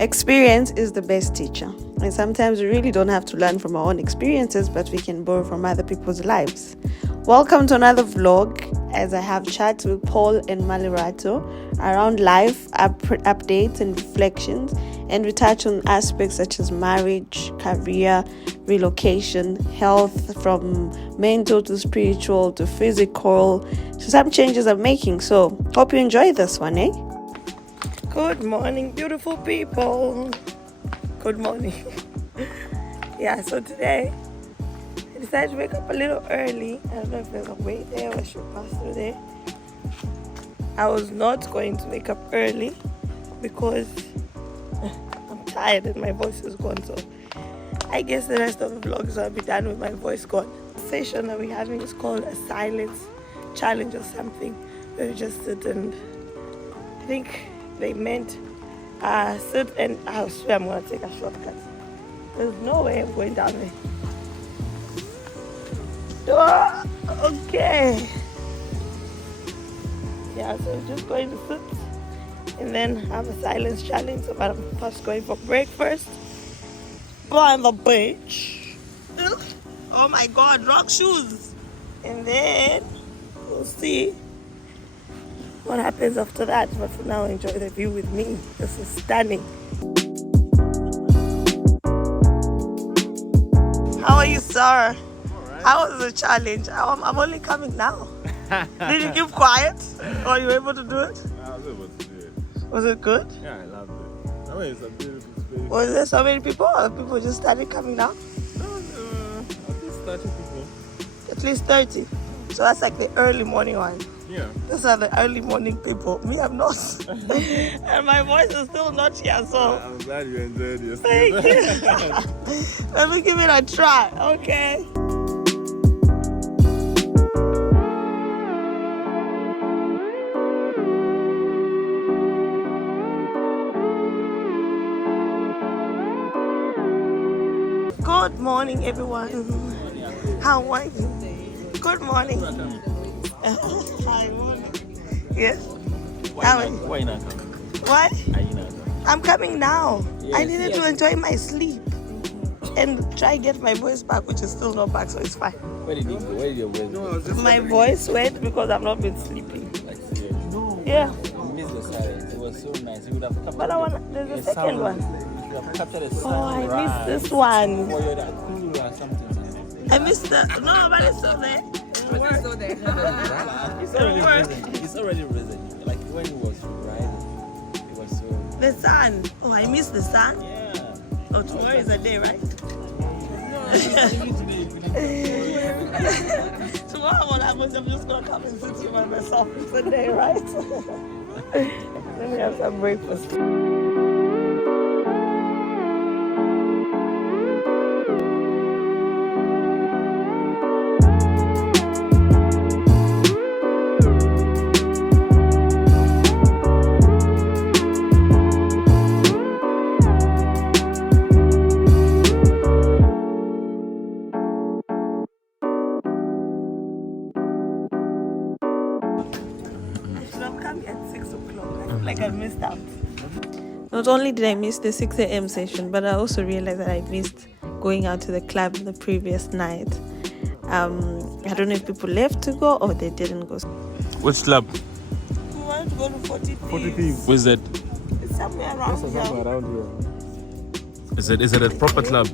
Experience is the best teacher, and sometimes we really don't have to learn from our own experiences, but we can borrow from other people's lives. Welcome to another vlog as I have chats with Paul and Malerato around life, updates and reflections, and we touch on aspects such as marriage, career, relocation, health, from mental to spiritual to physical, to some changes I'm making. So hope you enjoy this one, eh? Good morning, beautiful people. Good morning. Yeah, so today I decided to wake up a little early. I don't know if there's a way there or I should pass through there. I was not going to wake up early because I'm tired and my voice is gone. So I guess the rest of the vlogs I'll be done with my voice gone. The session that we're having is called a silence challenge or something. Where we just sit and I think they meant sit and I swear I'm going to take a shortcut. There's no way I'm going down there. Okay. Yeah, so I'm just going to sit and then have a silence challenge. So I'm first going for breakfast. By the beach. Oh my God, rock shoes. And then we'll see what happens after that. But for now, enjoy the view with me. This is stunning. How are you, sir? Right. How was the challenge? I'm only coming now. Did you keep quiet? Or were you able to do it? I was able to do it. Was it good? Yeah, I loved it. I mean, it's a beautiful space. Was there so many people? Or people just started coming down? No, at least 30 people. At least 30. So that's like the early morning one. Yeah. Those are the early morning people. Me, I'm not. And my voice is still not here, so. I'm glad you enjoyed your Thank sleep. you. Let me give it a try. Okay. Good morning, everyone. How are you? Good morning. Hi, morning. Yes. Why not coming? What? Are you not coming? I'm coming now. Yes, I needed to enjoy my sleep and try get my voice back, which is still not back, so it's fine. Where did you go? Where did your voice go? My voice went because I've not been sleeping. Like seriously? No. Yeah. You missed the silence. It was so nice. You would have captured But there's a second one. You would have captured a Oh, I missed this one. Or you're that cool or something. I missed the. No, but it's still there. It's still there. It's already risen. It's already risen. Like when it was rising, it was so. The sun. Oh, I missed the sun. Yeah. Oh, tomorrow is a day, right? Tomorrow what happens, I'm just gonna come and sit here by myself. It's a day, right? Let me have some breakfast. Like I missed out. Not only did I miss the 6 a.m. session, but I also realized that I missed going out to the club the previous night. I don't know if people left to go or they didn't go. Which club? We wanted to go to 40 40 Thieves. Thieves. Where's that? It's somewhere around here. Around here. Is it a proper club?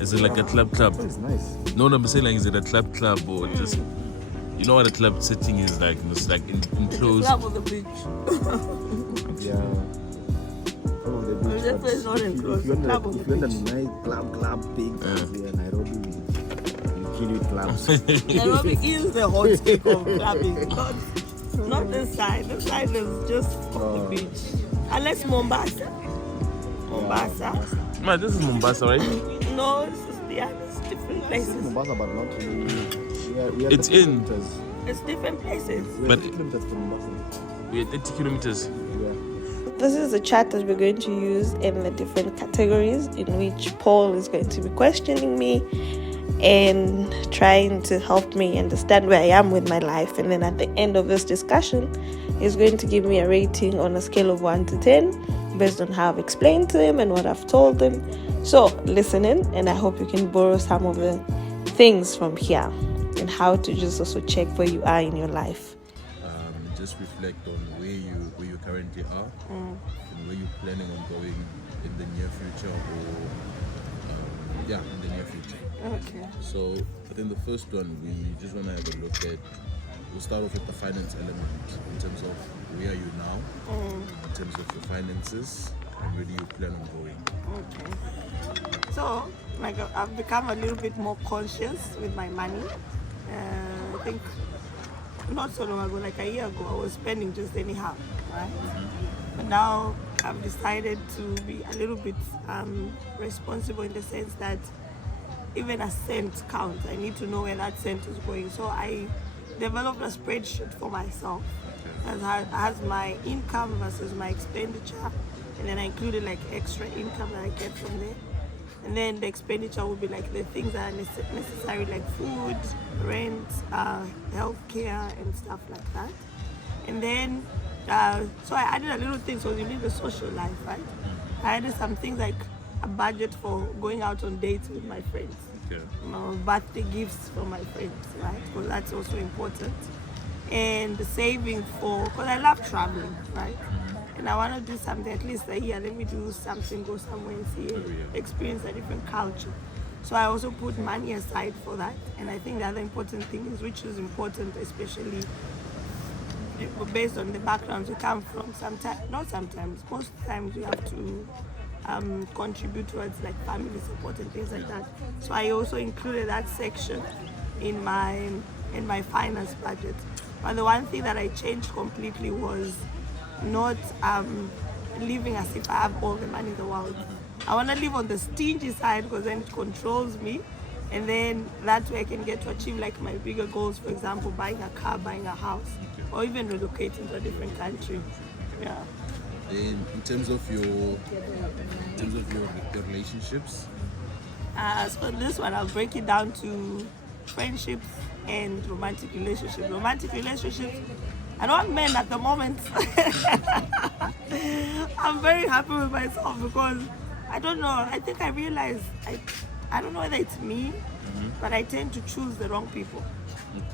Is it like a club? It's nice. No, I'm saying like, is it a club or just... You know what a club setting is like? It's like enclosed. Club on the beach. Yeah. Some of the beach That place is not enclosed. if you Club on want the a beach. nice club, big clubs here, Nairobi will kill you with clubs. Nairobi is the hot stick of clubbing. Not this side. This side is just on the beach. Unless Mombasa. Man, this is Mombasa, right? No, this is Diani. It's different places. Mombasa, but not really. We are It's 30 in. kilometers. It's different places. We are But- 30 kilometers from Mombasa. We're 30 kilometers. Yeah. This is the chat that we're going to use in the different categories in which Paul is going to be questioning me and trying to help me understand where I am with my life. And then at the end of this discussion, he's going to give me a rating on a scale of 1 to 10, based on how I've explained to him and what I've told him. So listen in, and I hope you can borrow some of the things from here and how to just also check where you are in your life. Just reflect on where you currently are and where you're planning on going in the near future, or in the near future. Okay. So I think the first one, we just want to have a look at, we'll start off with the finance element in terms of where are you now, in terms of your finances, and where do you plan on going. Okay. So, like, I've become a little bit more conscious with my money. I think not so long ago, like a year ago, I was spending just anyhow, right? But now I've decided to be a little bit responsible in the sense that even a cent counts. I need to know where that cent is going. So I developed a spreadsheet for myself that has my income versus my expenditure, and then I included like extra income that I get from there. And then the expenditure will be like the things that are necessary, like food, rent, healthcare, and stuff like that. And then, so I added a little thing, so you need the social life, right? I added some things like a budget for going out on dates with my friends. Okay. Birthday gifts for my friends, right? Because that's also important. And saving for, because I love traveling, right? And I want to do something, at least a year, let me do something, go somewhere and see, experience a different culture. So I also put money aside for that. And I think the other important thing is, which is important, especially based on the backgrounds you come from, most times you have to contribute towards like family support and things like that. So I also included that section in my finance budget. But the one thing that I changed completely was not living as if I have all the money in the world. I want to live on the stingy side because then it controls me, and then that way I can get to achieve like my bigger goals, for example, buying a car, buying a house, or even relocating to a different country. Yeah. Then in terms of your relationships, so this one I'll break it down to friendships and romantic relationships. Romantic relationships, I don't have men at the moment. I'm very happy with myself because I don't know. I think I realized I don't know whether it's me, but I tend to choose the wrong people,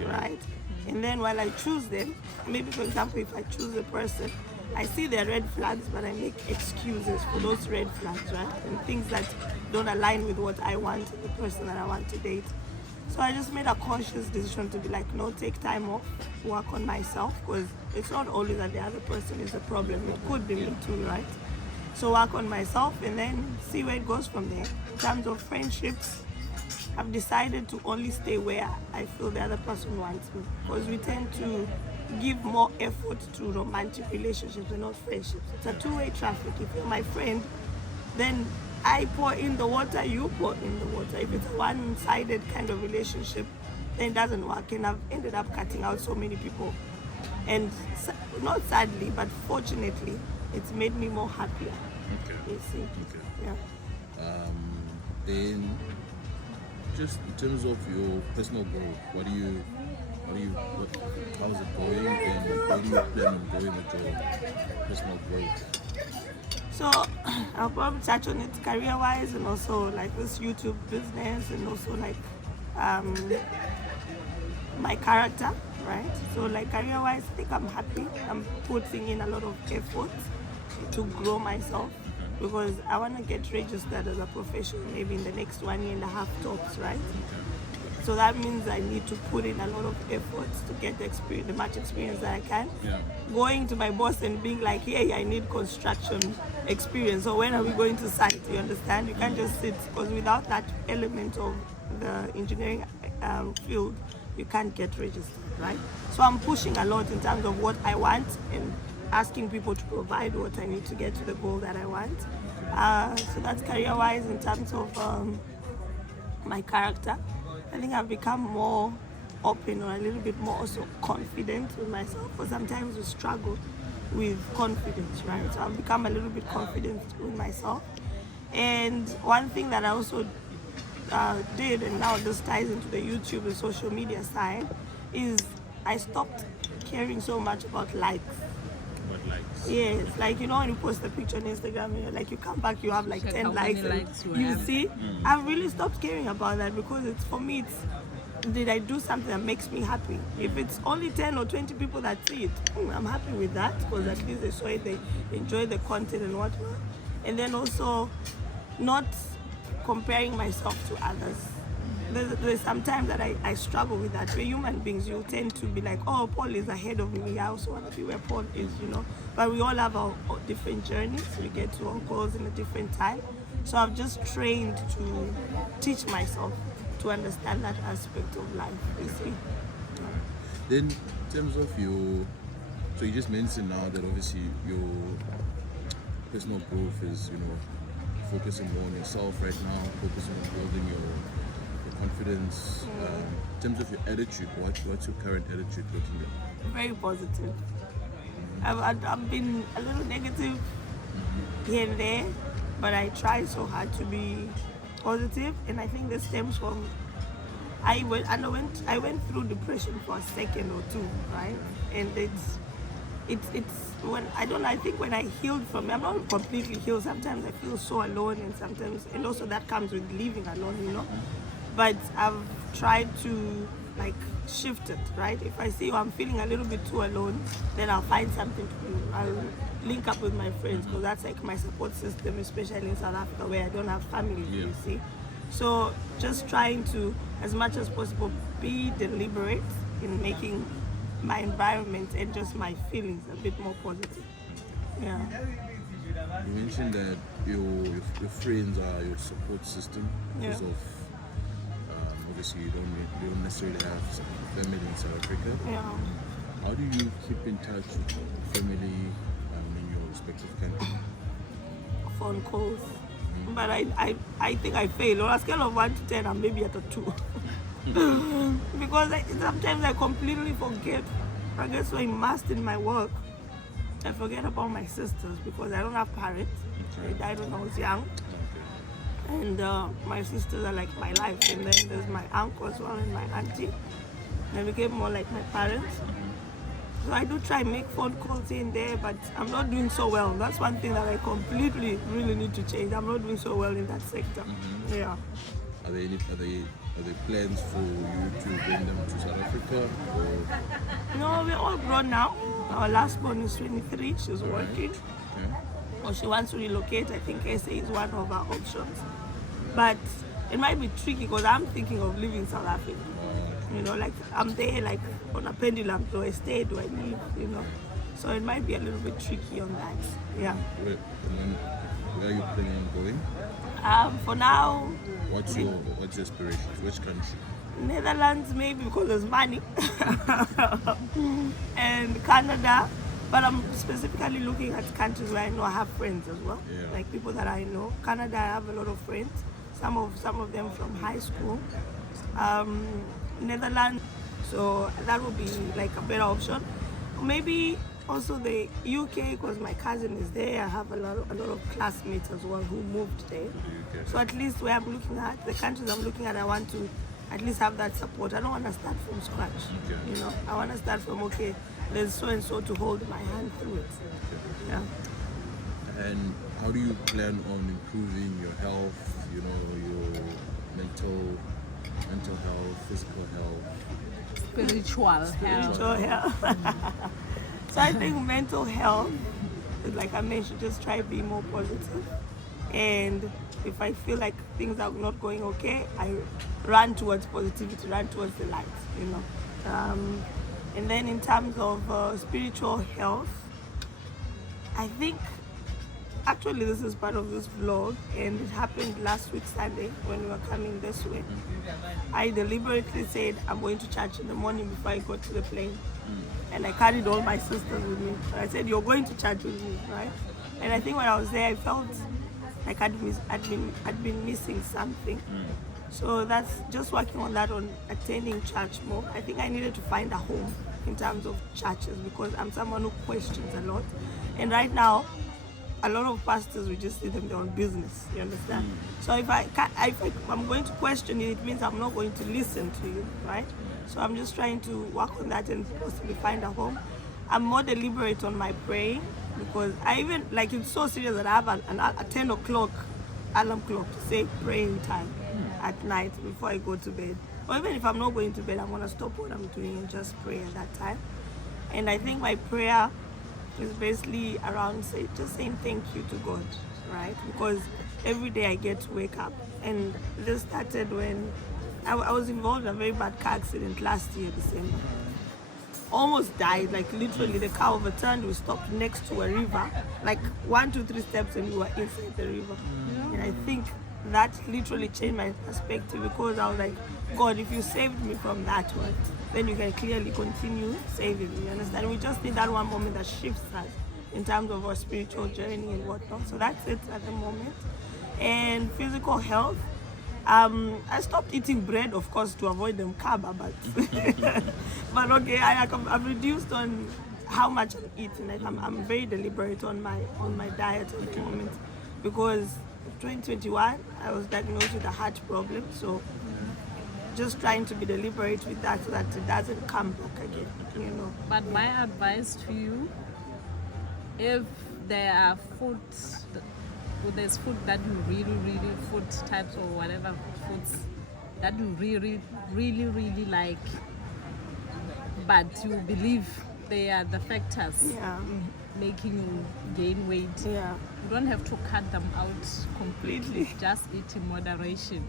right? And then while I choose them, maybe for example, if I choose a person, I see their red flags, but I make excuses for those red flags, right? And things that don't align with what I want in the person that I want to date. So I just made a conscious decision to be like, no, take time off, work on myself, because it's not always that the other person is the problem. It could be me too, right? So work on myself and then see where it goes from there. In terms of friendships, I've decided to only stay where I feel the other person wants me, because we tend to give more effort to romantic relationships and not friendships. It's a two-way traffic. If you're my friend, then I pour in the water, you pour in the water. If it's a one-sided kind of relationship, then it doesn't work. And I've ended up cutting out so many people. And not sadly, but fortunately, it's made me more happier. Okay. You see? Okay. Yeah. Then just in terms of your personal growth, how's it going, and where do you plan on going with your personal growth? So I'll probably touch on it career-wise, and also like this YouTube business, and also like my character, right? So like career-wise, I think I'm happy. I'm putting in a lot of effort to grow myself, because I want to get registered as a professional maybe in the next 1.5 years tops, right? So that means I need to put in a lot of efforts to get the much experience that I can. Yeah. Going to my boss and being like, hey, I need construction experience. So when are we going to site? You understand? You can't just sit, because without that element of the engineering field, you can't get registered, right? So I'm pushing a lot in terms of what I want and asking people to provide what I need to get to the goal that I want. So that's career-wise. In terms of my character, I think I've become more open, or a little bit more also confident with myself, because sometimes we struggle with confidence, right? So I've become a little bit confident with myself. And one thing that I also did, and now this ties into the YouTube and social media side, is I stopped caring so much about likes. likes. Yes, like you know when you post a picture on Instagram, like you come back, you have like Check 10 how likes. many likes you You have. see, I've really stopped caring about that because it's for me. It's did I do something that makes me happy? If it's only 10 or 20 people that see it, I'm happy with that because at least they saw it, they enjoy the content and whatnot. And then also, not comparing myself to others. There's sometimes that I struggle with that. We're human beings. You tend to be like, oh, Paul is ahead of me. I also want to be where Paul is, you know. But we all have our different journeys. We get to our goals in a different time. So I've just trained to teach myself to understand that aspect of life, you see. Then, in terms of your, so you just mentioned now that obviously your personal growth is, you know, focusing more on yourself right now, focusing on building your confidence. In terms of your attitude, what's your current attitude looking like? Very positive. I've been a little negative here and there, but I try so hard to be positive, and I think this stems from I went through depression for a second or two, right? And it's when I think when I healed from it, I'm not completely healed. Sometimes I feel so alone, and also that comes with living alone, you know. But I've tried to like shift it, right? If I see I'm feeling a little bit too alone, then I'll find something to do. I'll link up with my friends because that's like my support system, especially in South Africa where I don't have family, you see. So just trying to, as much as possible, be deliberate in making my environment and just my feelings a bit more positive. Yeah. You mentioned that your friends are your support system because of obviously you don't necessarily have family in South Africa. Yeah. How do you keep in touch with family in your respective country? Phone calls. But I think I fail. On a scale of 1 to 10, I'm maybe at a 2. Because sometimes I completely forget. I get so immersed in my work, I forget about my sisters because I don't have parents. They died when I was young. And my sisters are like my life. And then there's my uncle as well and my auntie. They became more like my parents. So I do try and make phone calls here and there, but I'm not doing so well. That's one thing that I completely really need to change. I'm not doing so well in that sector. Yeah. Are there plans for you to bring them to South Africa? Or? No, we're all grown now. Our last born is 23. She's working. Okay. Or she wants to relocate. I think SA is one of our options. But it might be tricky because I'm thinking of leaving South Africa. You know, like I'm there like on a pendulum. Do I stay? Do I leave? You know. So it might be a little bit tricky on that. Yeah. Where are you planning on going? For now, What's your aspirations? Which country? Netherlands maybe because there's money. And Canada. But I'm specifically looking at countries where I know I have friends as well. Yeah. Like people that I know. Canada, I have a lot of friends. Some of them from high school. Netherlands, so that would be like a better option. Maybe also the UK because my cousin is there. I have a lot of classmates as well who moved there. So at least where I'm looking at, the countries I'm looking at, I want to at least have that support. I don't want to start from scratch. You know, I want to start from there's so and so to hold my hand through it. Yeah. And how do you plan on improving your health? You know, your mental health, physical health, Spiritual health. So, yeah. So I think mental health, like I mentioned, just try to be more positive. And if I feel like things are not going okay, I run towards positivity, run towards the light, you know. And then in terms of spiritual health, I think actually this is part of this vlog and it happened last week Sunday when we were coming this way. I deliberately said I'm going to church in the morning before I got to the plane. And I carried all my sisters with me. So I said, you're going to church with me, right? And I think when I was there, I felt like I'd been missing something. So that's just working on that, on attending church more. I think I needed to find a home in terms of churches because I'm someone who questions a lot. And right now, a lot of pastors, we just see them, they're on business, you understand? So if I'm going to question you, it means I'm not going to listen to you, right? So I'm just trying to work on that and possibly find a home. I'm more deliberate on my praying because I even, like, it's so serious that I have a 10 o'clock alarm clock to say praying time at night before I go to bed. Or even if I'm not going to bed, I'm going to stop what I'm doing and just pray at that time. And I think my prayer is basically around just saying thank you to God, right? Because every day I get to wake up. And this started when I was involved in a very bad car accident last year, December. Almost died, like literally the car overturned. We stopped next to a river, like 1, 2, 3 steps and we were inside the river. And I think that literally changed my perspective, because I was like, God, if you saved me from that one, then you can clearly continue saving me, you understand? We just need that one moment that shifts us in terms of our spiritual journey and whatnot. So that's it at the moment. And physical health, I stopped eating bread, of course, to avoid them carb, but okay, I've reduced on how much I'm eating. Like I'm very deliberate on my diet at the moment, because 2021 I was diagnosed with a heart problem, so just trying to be deliberate with that so that it doesn't come back again, you know. But my advice to you, if there are there's food that you really food types or whatever foods that you really like, but you believe they are the factors in making you gain weight, you don't have to cut them out completely. Just eat in moderation.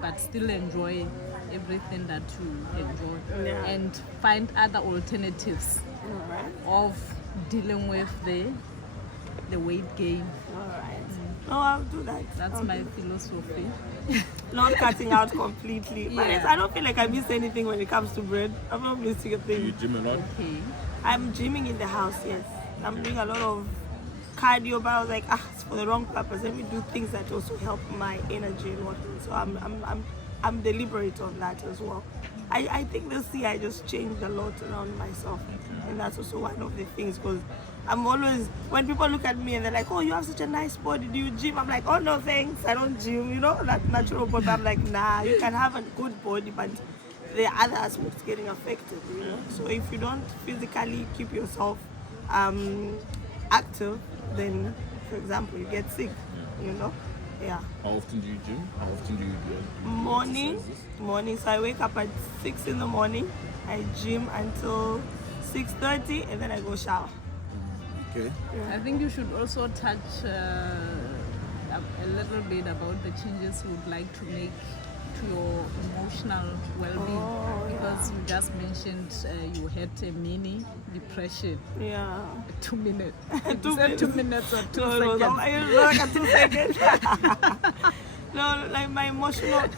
But still enjoy everything that you enjoy, and find other alternatives of dealing with the weight gain. No, I'll do that. That's my philosophy. Not cutting out completely. But I don't feel like I miss anything when it comes to bread. I'm not missing a thing. You gym a lot? Okay. I'm gymming in the house, yes. I'm doing a lot of cardio, but I was like, it's for the wrong purpose. Let me do things that also help my energy and whatnot. So I'm deliberate on that as well. I think this year I just changed a lot around myself, and that's also one of the things, because I'm always, when people look at me and they're like, oh, you have such a nice body, do you gym? I'm like, oh no thanks, I don't gym, you know, that natural body. I'm like, nah, you can have a good body, but there are other aspects getting affected, you know. So if you don't physically keep yourself active, then, for example, you get sick, you know. How often do you gym? How often do you do Morning. So I wake up at 6 in the morning, I gym until 6:30, and then I go shower. Okay. I think you should also touch a little bit about the changes you would like to make to your emotional well-being, because you just mentioned you had a mini depression. 2 minutes. 2 minutes or 2 seconds. Like a 2 seconds. No, like my emotional,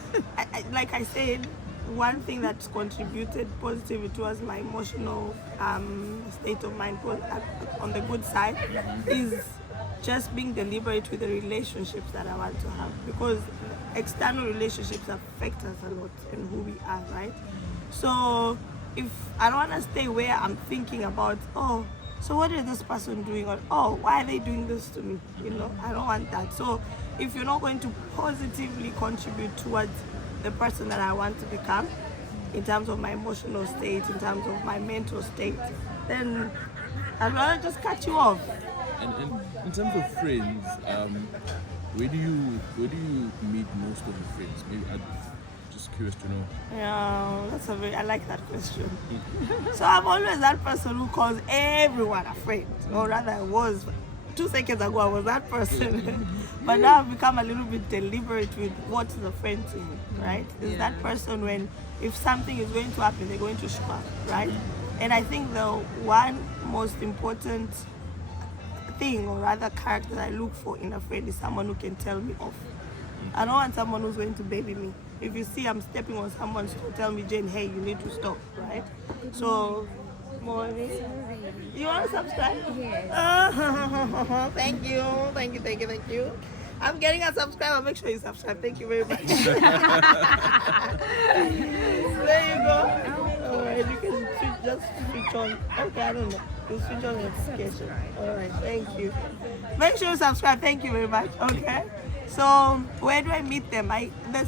like I said, one thing that's contributed positively towards my emotional state of mind on the good side is just being deliberate with the relationships that I want to have, because external relationships affect us a lot in who we are, right? So if I don't want to stay where I'm thinking about, oh, so what is this person doing, or oh, why are they doing this to me, you know, I don't want that. So if you're not going to positively contribute towards the person that I want to become, in terms of my emotional state, in terms of my mental state, then I'd rather just cut you off. And in terms of friends, where do you meet most of your friends? Maybe I'm just curious to know. Yeah, I like that question. So I'm always that person who calls everyone a friend, or rather I was 2 seconds ago I was that person. But now I've become a little bit deliberate with what is a friend to me, right? Is that person when, if something is going to happen, they're going to show up, right? And I think the one most important thing, or rather character that I look for in a friend, is someone who can tell me off. I don't want someone who's going to baby me. If you see I'm stepping on someone's toe, tell me, Jane, hey, you need to stop, right? So, morning. You want to subscribe? Yes. Thank you. I'm getting a subscriber. Make sure you subscribe. Thank you very much. There you go. Alright, you can just switch on. Okay, I don't know. You switch on notification. Alright, thank you. Make sure you subscribe. Thank you very much. Okay. So where do I meet them?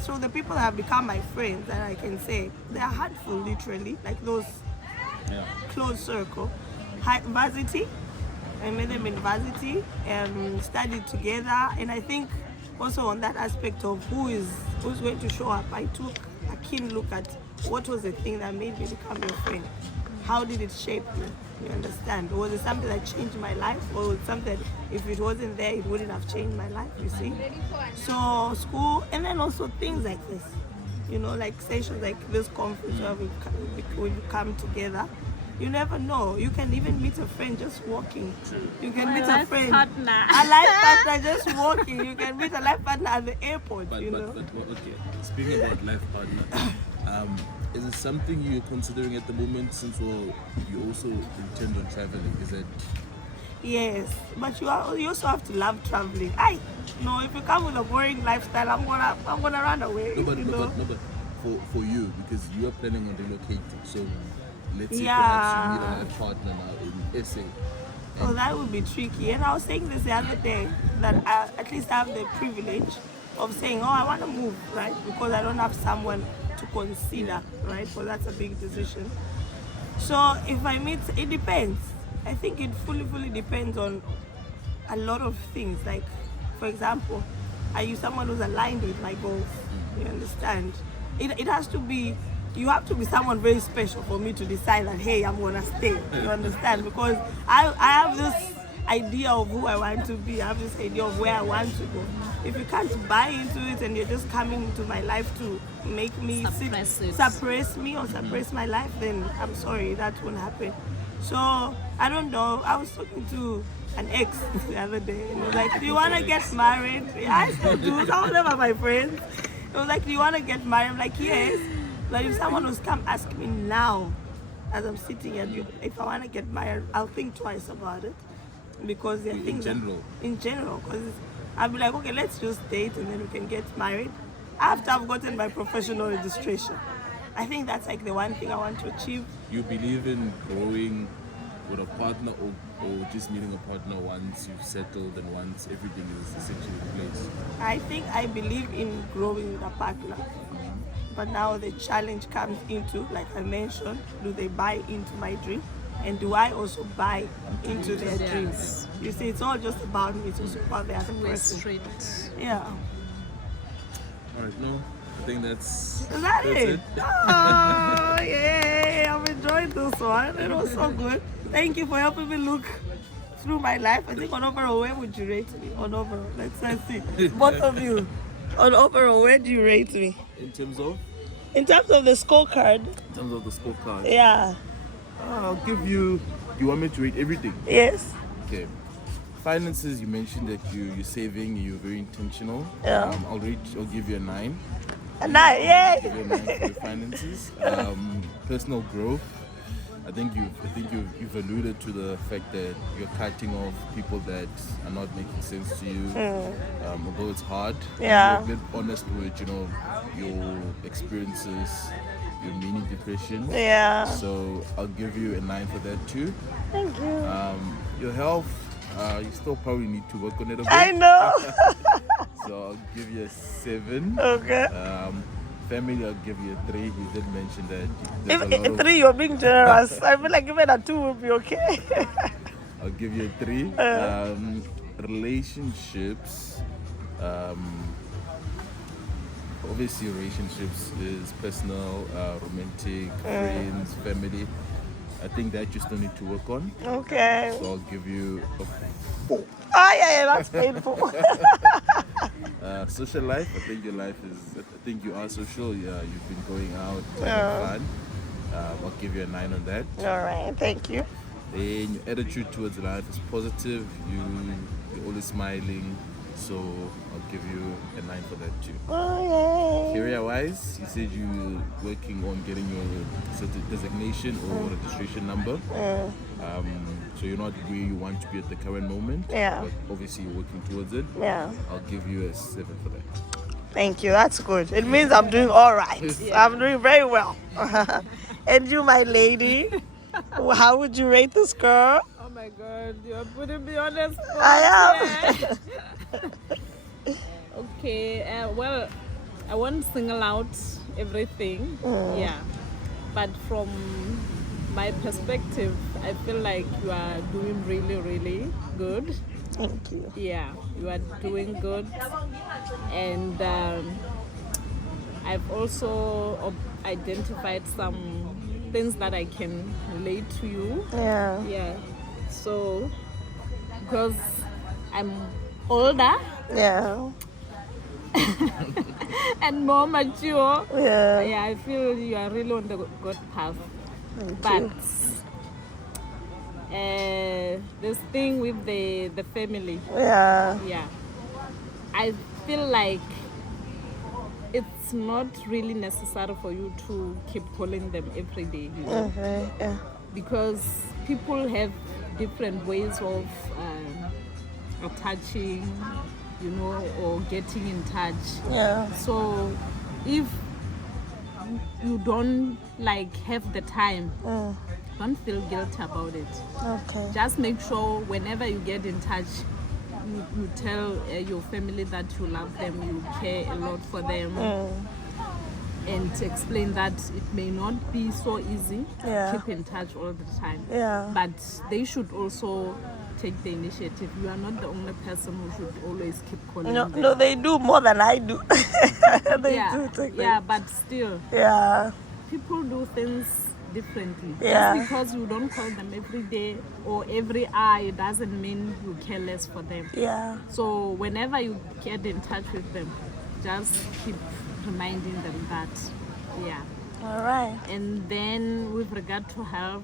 So the people that have become my friends, that I can say, they're a handful, literally, like those close circle. Varsity, I met them in varsity and studied together. And I think also on that aspect of who's going to show up, I took a keen look at what was the thing that made me become your friend. How did it shape me? You understand? Was it something that changed my life, or was it something that if it wasn't there, it wouldn't have changed my life? You see? So school, and then also things like this, you know, like sessions like this conference where we come together. You never know. You can even meet a friend just walking. You can meet a friend, a life partner just walking. You can meet a life partner at the airport. But okay. Speaking about life partner, is it something you're considering at the moment? Since you also intend on traveling, is it? Yes, but you also have to love traveling. If you come with a boring lifestyle, I'm gonna run away. No, but for you, because you are planning on relocating, so let's say perhaps you meet a life partner now in SA. Oh, that would be tricky. And I was saying this the other day, that at least I have the privilege of saying, oh, I want to move, right? Because I don't have someone to consider, right? So that's a big decision. So if I meet, it depends. I think it fully depends on a lot of things. Like, for example, are you someone who's aligned with my goals? You understand? It has to be, you have to be someone very special for me to decide that, hey, I'm gonna stay. You understand? Because I have this idea of who I want to be. I have this idea of where I want to go. If you can't buy into it and you're just coming into my life to make me suppress me or suppress my life, then I'm sorry, that won't happen. So I don't know. I was talking to an ex the other day, and he was like, do you want to get married? I still do. Some of them are my friends. It was like, do you want to get married? I'm like, yes. But if someone was come ask me now, as I'm sitting here, if I want to get married, I'll think twice about it. Because there are things in general, because I'll be like, okay, let's just date and then we can get married after I've gotten my professional registration. I think that's like the one thing I want to achieve. You believe in growing with a partner, or just meeting a partner once you've settled and once everything is essentially in place? I think I believe in growing with a partner. But now the challenge comes into, like I mentioned, do they buy into my dream? And do I also buy into their dreams? You see, it's not just about me, it's also about the other person. Yeah. Alright, no, I think that's it. Oh, yay! I've enjoyed this one. It was so good. Thank you for helping me look through my life. I think on overall, where would you rate me? On overall, let's see. Both of you. On overall, where do you rate me? In terms of? In terms of the scorecard. In terms of the scorecard? Yeah. I'll give you. You want me to rate everything? Yes. Okay. Finances, you mentioned that you're saving, you're very intentional. Yeah. I'll give you a 9. A 9, yay! I'll give you a 9 for your finances. Personal growth. I think you've alluded to the fact that you're cutting off people that are not making sense to you. Although it's hard. Yeah. You're a bit honest with your experiences. Your mini depression. Yeah. So I'll give you a 9 for that too. Thank you. Your health, you still probably need to work on it a bit. I know. So I'll give you a 7. Okay. Family, I'll give you a 3. You did mention that. If 3, you're being generous. I feel like even a 2 will be okay. I'll give you a 3. Relationships. Obviously, relationships is personal, romantic, friends, family. I think that you still need to work on. Okay. So I'll give you a 4. Oh yeah, that's painful. Social life, I think your life is. I think you are social. Yeah, you've been going out, having fun. I'll give you a 9 on that. All right, thank you. Then your attitude towards life is positive. You're always smiling. So I'll give you a 9 for that too. Oh, yay. Career-wise, you said you were working on getting your designation or registration number. So you're not where you want to be at the current moment. Yeah. But obviously you're working towards it. Yeah. I'll give you a 7 for that. Thank you. That's good. It means I'm doing all right. I'm doing very well. And you, my lady, how would you rate this girl? Oh my God, you're putting me on the spot. I am. Okay, well, I won't single out everything, yeah, but from my perspective, I feel like you are doing really, really good. Thank you. Yeah, you are doing good. And I've also identified some things that I can relate to you. Yeah. Yeah. So, because I'm older Yeah. and more mature, Yeah. yeah, I feel you are really on the good path. Thank But you. this thing with the family, Yeah. yeah, I feel like it's not really necessary for you to keep calling them every day, you know, Okay. Yeah. because people have different ways of attaching, you know, or getting in touch. Yeah. So if you don't like have the time, don't feel guilty about it. Okay. Just make sure whenever you get in touch, you tell your family that you love them, you care a lot for them, and explain that it may not be so easy Yeah. to keep in touch all the time. Yeah. But they should also take the initiative. You are not the only person who should always keep calling No, them. no, they do more than I do. They yeah, do take yeah, but still, Yeah. people do things differently. Yeah. Just because you don't call them every day or every hour, it doesn't mean you care less for them. Yeah. So whenever you get in touch with them, just keep reminding them that, yeah. All right. And then with regard to help,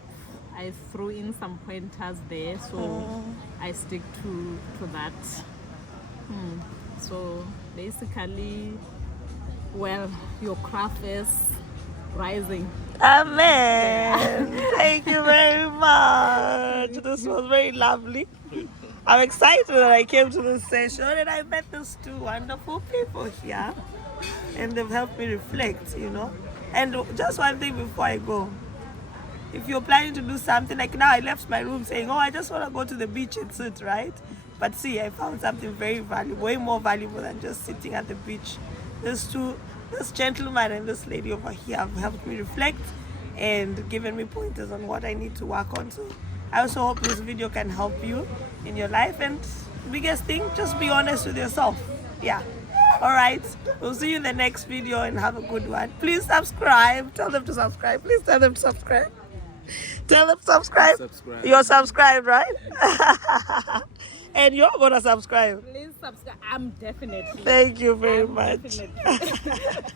I threw in some pointers there, so I stick to that. So basically, well, your craft is rising. Amen. Thank you very much. This was very lovely. I'm excited that I came to this session and I met these two wonderful people here. And they've helped me reflect, you know. And just one thing before I go. If you're planning to do something, like now I left my room saying, oh, I just want to go to the beach and sit, right? But see, I found something very valuable, way more valuable than just sitting at the beach. This gentleman and this lady over here have helped me reflect and given me pointers on what I need to work on. So I also hope this video can help you in your life. And biggest thing, just be honest with yourself. Yeah. All right. We'll see you in the next video and have a good one. Please subscribe. Tell them to subscribe. Please tell them to subscribe. Tell them to subscribe. Subscribe. You're subscribed, right? And you're gonna subscribe. Please subscribe. I'm definitely. Thank you very much. Definitely.